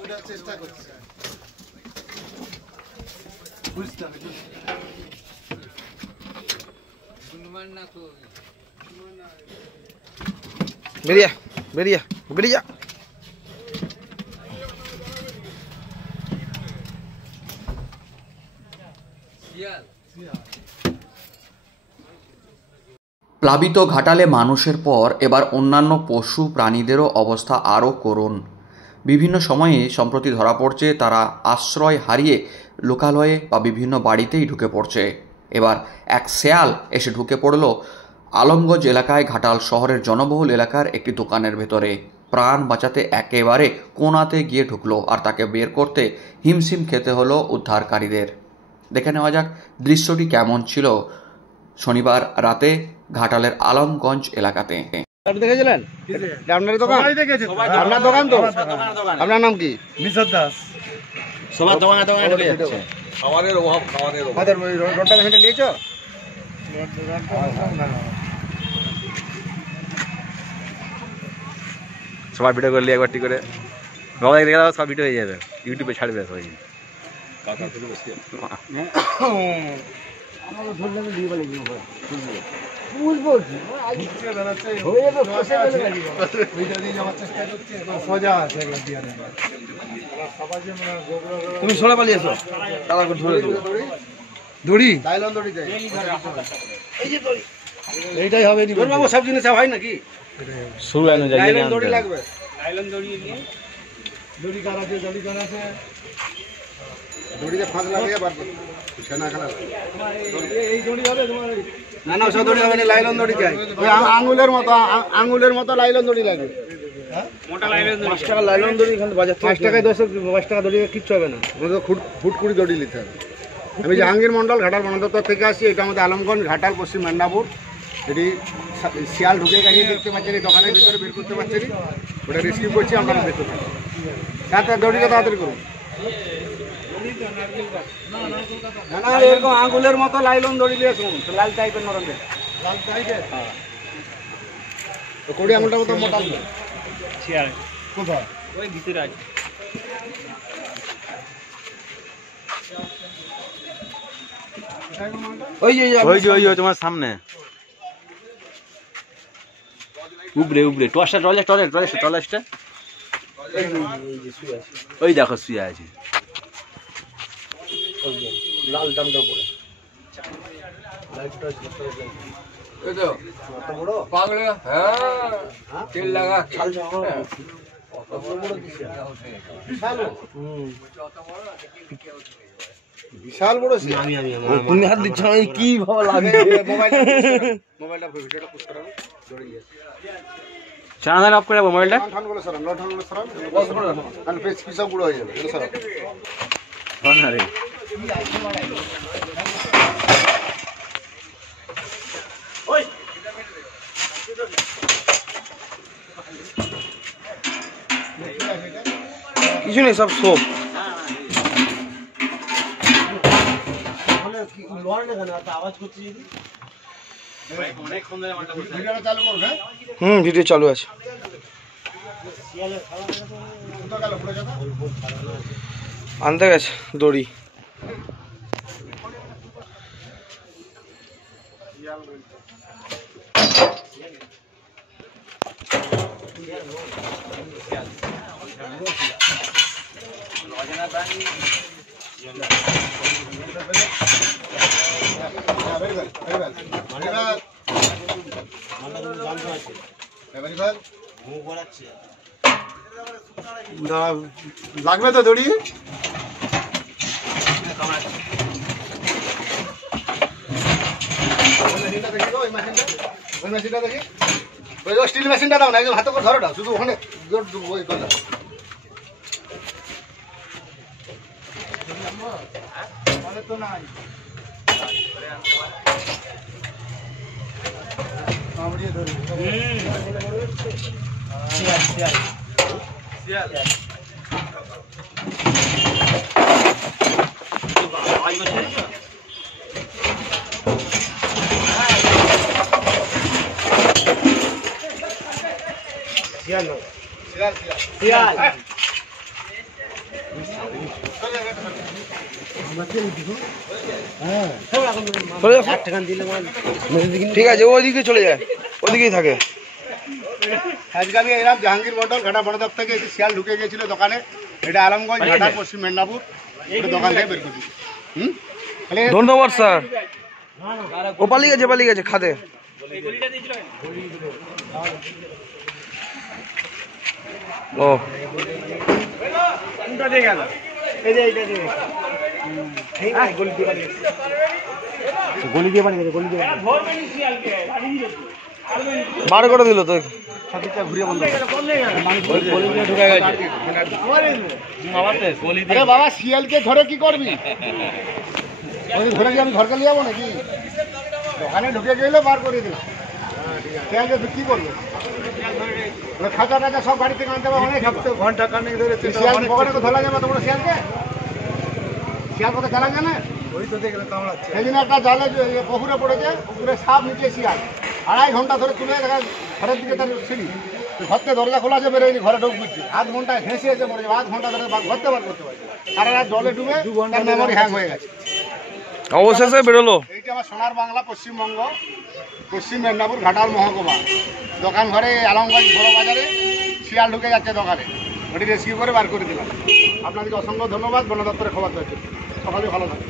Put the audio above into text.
উঠার চেষ্টা করছে, বুঝতে হবে। বেরিয়া বেরিয়া বেরিয়া। প্লাবিত ঘাটালে মানুষের পর এবার অন্যান্য পশু প্রাণীদেরও অবস্থা আরও করুণ। বিভিন্ন সময়ে সম্প্রতি ধরা পড়ছে তারা আশ্রয় হারিয়ে লোকালয়ে বা বিভিন্ন বাড়িতেই ঢুকে পড়ছে। এবার এক শেয়াল এসে ঢুকে পড়ল আলমগঞ্জ এলাকায় ঘাটাল শহরের জনবহুল এলাকার একটি দোকানের ভেতরে। প্রাণ বাঁচাতে একেবারে কোণাতে গিয়ে ঢুকলো আর তাকে বের করতে হিমশিম খেতে হলো উদ্ধারকারীদের। দেখে নেওয়া যাক দৃশ্যটি কেমন ছিল শনিবার রাতে ঘাটালের আলমগঞ্জ এলাকাতে। দেখেছিলেন আপনার দোকান? আপনার দোকান তো? আপনার নাম কি? মিশর দাস। সবার দোকানে দোকানে ঢুকে যাচ্ছে। খাবারের অভাব, খাবারের অভাব। আমাদের ওই রোডটা হেঁটে নিয়েছো? সবার ভিডিও করলি একবার ঠিক করে বাবা দেখে দাও, সব ভিডিও হয়ে যাবে, ইউটিউবে ছাড়বে সবাই। কাকা শুরু করছি। তুমি সরে পালিয়েছো, তারপর ধরে দড়ি লাইলন দড়ি চাই, এইটাই হবে। সব জিনিস হয় নাকি? শুরু লাইলন দড়ি লাগবে, লাইলন দড়ি নিয়ে দড়ি কার আছে, দড়ি কার আছে, দড়িতে ফাঁস লাগিয়ে বার করো। ছানা খানা এই দড়ি হবে তোমার? না না, সব দড়ি হবে না, লাইলন দড়ি চাই। ওই আঙ্গুলের মতো লাইলন দড়ি লাগবে। মোটা লাইলন দড়ি 5 টাকা লাইলন দড়ি এখানে বাজার 5 টাকায় 5 টাকা দড়ি কিচ্ছু হবে না। আমাদের ফুটকুড়ি দড়ি নিতে হবে। আমি জাহাঙ্গীর মন্ডল ঘাটাল বনদপ্তর থেকে আসছি। এটা আমাদের আলমগঞ্জ ঘাটাল পশ্চিম মেদিনীপুর। এটি শিয়াল ঢুকে গেছে, দেখতে পাচ্ছেন দোকানের ভিতরে বের করতে পারছেন। ওটা রেস্কিউ করছি, আপনারা দেখতে পাচ্ছেন। তাড়াতাড়ি দড়িটা তাড়াতাড়ি করুন। না না, এরকম আঙ্গুলের মতো লাইলন দড়ি দিয়ে শুনুন, লাল টাইপের নরম, লাল টাইপের। তো কোড়ি আঙুলটার মতো মোটা কোথায়? ওই ভিতরে আছে। ওই তোমার সামনে উবরে উবরে টর্চটা ওই দেখো শুয়ে আছে, লাল ডামটা পরে। পাগলে হ্যাঁ তেল লাগা বিশাল বড়। তুমি হাত দিচ্ছ, কি ভালো লাগে। মোবাইলটা ভিডিওটা পোস্ট করাবো, দড়ি দিয়ে চ্যানেল অফ করে মোবাইলটা ঠান করে সরান, ঠান করে সরান, বস করে রাখো, আর পেজ কি সব গুলো হয়ে যাবে। সরান না রে, ওই কিছু নেই, সব সোপ। ভিডিও চালু আছে। আনতে গেছে দড়ি। লাগবে তো দড়ি। স্টিল মেশিনটা দাও না, একদম হাতে করে ধরো, শুধু ওখানে তো নাই। ঠিক আছে, ওইদিকে চলে যায়, ওইদিকেই থাকে। আজকে আমি এলাম জাহাঙ্গীর মন্ডল ঘাটা বনদপ থেকে একটি শিয়াল ঢুকে গিয়েছিল দোকানে। এটা আলমগঞ্জ ঘাটা পশ্চিম মেদিনীপুর দোকান থেকে বের করেছি। ধন্যবাদ স্যার। ও পালিয়ে গেছে খাদে। ও বার করে দিল তো। আরে বাবা, শিয়ালকে ধরে কি করবি? ওই ধরে কি আমি ঘরকে নিয়ে যাবো নাকি? দোকানে ঢুকে গেলে বার করে দিলাম। শিয়ালকে তুই কি করবে? খাঁচা টাচা সব বাড়ি থেকে আনতে হবে, অনেক ঘন্টা কানেক ধরে শিয়াল পকেটে ধরা যাবে তোমরা শিয়ালকে? শিয়াল কথা চালা জানে? ওই তো দেখলে কামড়াচ্ছে। সেই দিন একটা জালে পুকুরে পড়েছে, পুকুরে সাপ নিচে শিয়াল 2.5 ঘন্টা ধরে তুলে দেখা ঘরের দিকে তার সিঁড়ি ঘর থেকে দরজা খোলা আছে, বেরোয়নি, ঘরে ঢুক বুঝছি 1/2 ঘন্টায় ঘেঁষে এসে মরে যাবে। 1/2 ঘন্টা ধরে ঘরতে বার করতে পারে। সারা রাত জলে ডুবে তার মেমোরি হ্যাং হয়ে গেছে। অবশেষে বেরোলো। এইটা আমার সোনার বাংলা, পশ্চিমবঙ্গ, পশ্চিম মেদিনীপুর ঘাটাল মহকুমা। দোকান ঘরে আলমগঞ্জ বড় বাজারে শিয়াল ঢুকে যাচ্ছে দোকানে, ওটি রেস্কিউ করে বার করে দিলাম। আপনাদেরকে অসংখ্য ধন্যবাদ বন দপ্তরে খবর দেওয়ার জন্য। সকালে ভালো থাকে।